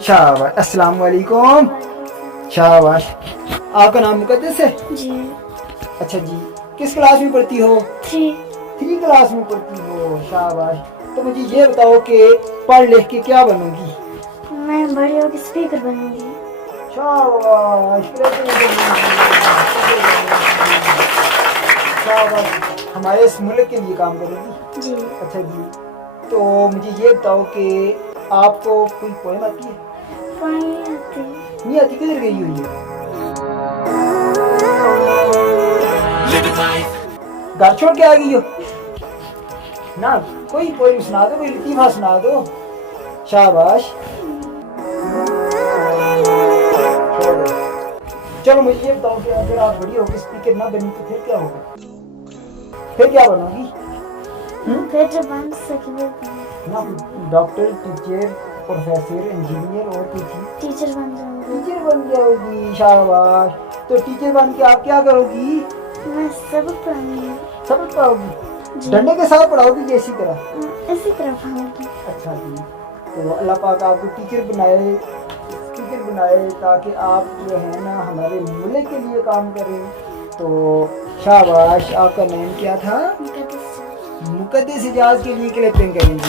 शाबाश, अस्सलाम वालेकुम। शाबाश, आपका नाम मुकद्दस है? जी। अच्छा जी, किस क्लास में पढ़ती हो? 3। क्लास में पढ़ती हो। शाबाश, तो मुझे ये बताओ कि पढ़ लिख के क्या बनोगी? मैं बड़ी होकर स्पीकर बनूंगी। शाबाश, शाबाश, हमारे इस मुल्क के लिए काम करोगी? जी। अच्छा जी, तो मुझे ये बताओ कि आपको कोई पोएम आती है? पानी आती। नहीं आती? किधर गई हुई है? घर छोड़ के आ गई हो ना? कोई पोएम सुना दो, कोई लतीफा सुना दो। शाबाश। चलो मुझे ये बताओ कि अगर आप बड़ी होगी स्पीकर ना बनी तो फिर क्या होगा? फिर क्या बनोगी? फिर जब बन सकेंगे ना, डॉक्टर, टीचर, प्रोफेसर, इंजीनियर और कोई चीज? टीचर बन जाऊंगी। टीचर बन जाओगी। शाबाश, तो टीचर बन के आप क्या करोगी? मैं सबक पढ़ाऊंगी। सबक पढ़ाओगी? जी। डंडे के साथ पढ़ाओगी कि इसी तरह? इसी तरह पढ़ाऊंगी। अच्छा जी, तो अल्लाह पाक आपको टीचर बनाए, स्पीकर बनाए, ताकि आप जो है ना हमारे मुल्क के लिए काम करें। तो शाबाश। आपका नाम क्या था? मुकद्दस इजाज के लिए क्लिपिंग करेंगे।